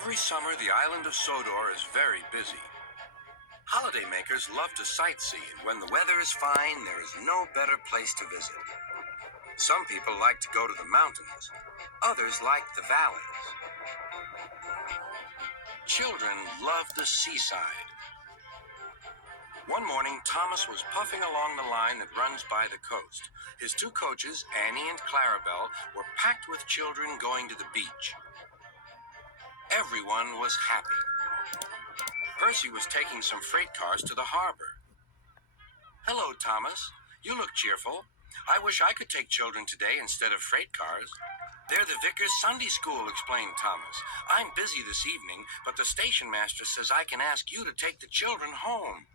Every summer, the island of Sodor is very busy. Holidaymakers love to sightsee, and when the weather is fine, there is no better place to visit. Some people like to go to the mountains. Others like the valleys. Children love the seaside. One morning, Thomas was puffing along the line that runs by the coast. His two coaches, Annie and Clarabelle, were packed with children going to the beach. Everyone was happy. Percy was taking some freight cars to the harbor. "Hello, Thomas. You look cheerful. I wish I could take children today instead of freight cars." "They're the Vicar's Sunday School," explained Thomas. "I'm busy this evening, but the station master says I can ask you to take the children home."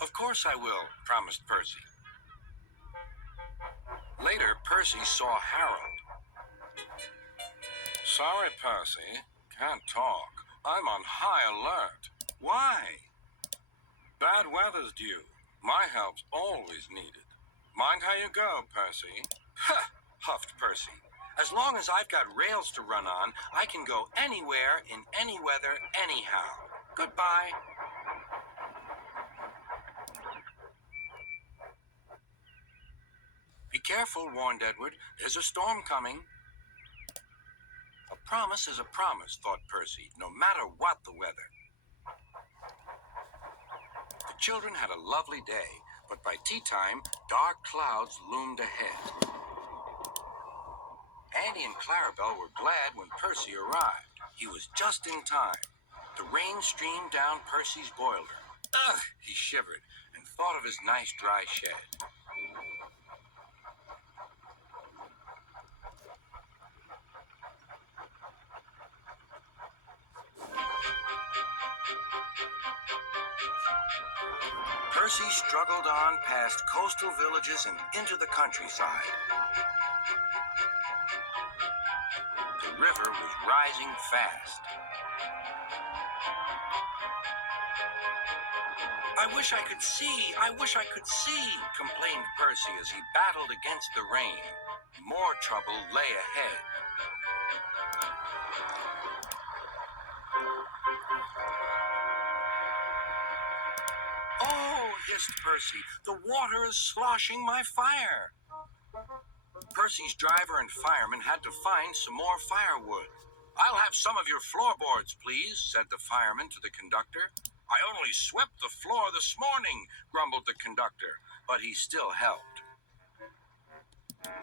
"Of course I will," promised Percy. Later, Percy saw Harold. "Sorry, Percy. Can't talk. I'm on high alert." "Why?" "Bad weather's due. My help's always needed." "Mind how you go, Percy." "Huh," huffed Percy. "As long as I've got rails to run on, I can go anywhere in any weather anyhow. Goodbye." "Be careful," warned Edward. "There's a storm coming." A promise is a promise, thought Percy, no matter what the weather. The children had a lovely day, but by tea time, dark clouds loomed ahead. Annie and Clarabelle were glad when Percy arrived. He was just in time. The rain streamed down Percy's boiler. Ugh, he shivered and thought of his nice dry shed. Percy struggled on past coastal villages and into the countryside. The river was rising fast. "I wish I could see, I wish I could see," complained Percy as he battled against the rain. More trouble lay ahead. "Oh," hissed Percy, "the water is sloshing my fire." Percy's driver and fireman had to find some more firewood. "I'll have some of your floorboards, please," said the fireman to the conductor. "I only swept the floor this morning," grumbled the conductor, but he still helped.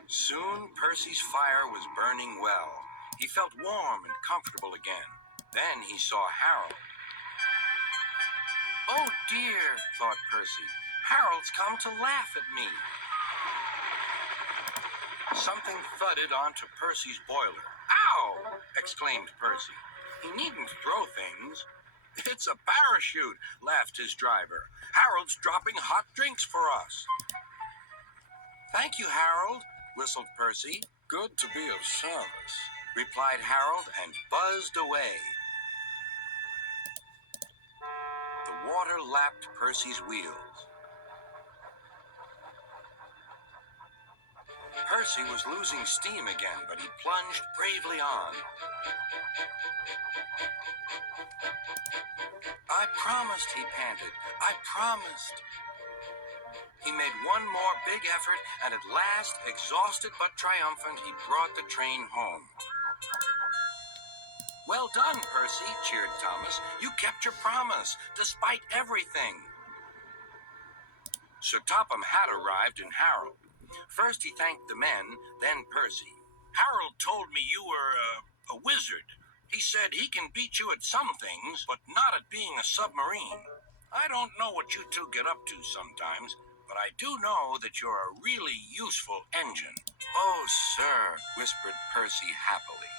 Soon Percy's fire was burning well. He felt warm and comfortable again. Then he saw Harold. "Oh dear," thought Percy, "Harold's come to laugh at me." Something thudded onto Percy's boiler. "Ow!" exclaimed Percy. He needn't throw things. "It's a parachute," laughed his driver. "Harold's dropping hot drinks for us." "Thank you, Harold," whistled Percy. "Good to be of service," replied Harold and buzzed away. The water lapped Percy's wheels. Percy was losing steam again, but he plunged bravely on. "I promised," he panted. "I promised." He made one more big effort, and at last, exhausted but triumphant, he brought the train home. "Well done, Percy," cheered Thomas. "You kept your promise, despite everything." Sir Topham had arrived in Harold. First he thanked the men, then Percy. "Harold told me you were a wizard. He said he can beat you at some things, but not at being a submarine. I don't know what you two get up to sometimes, but I do know that you're a really useful engine." "Oh, sir," whispered Percy happily.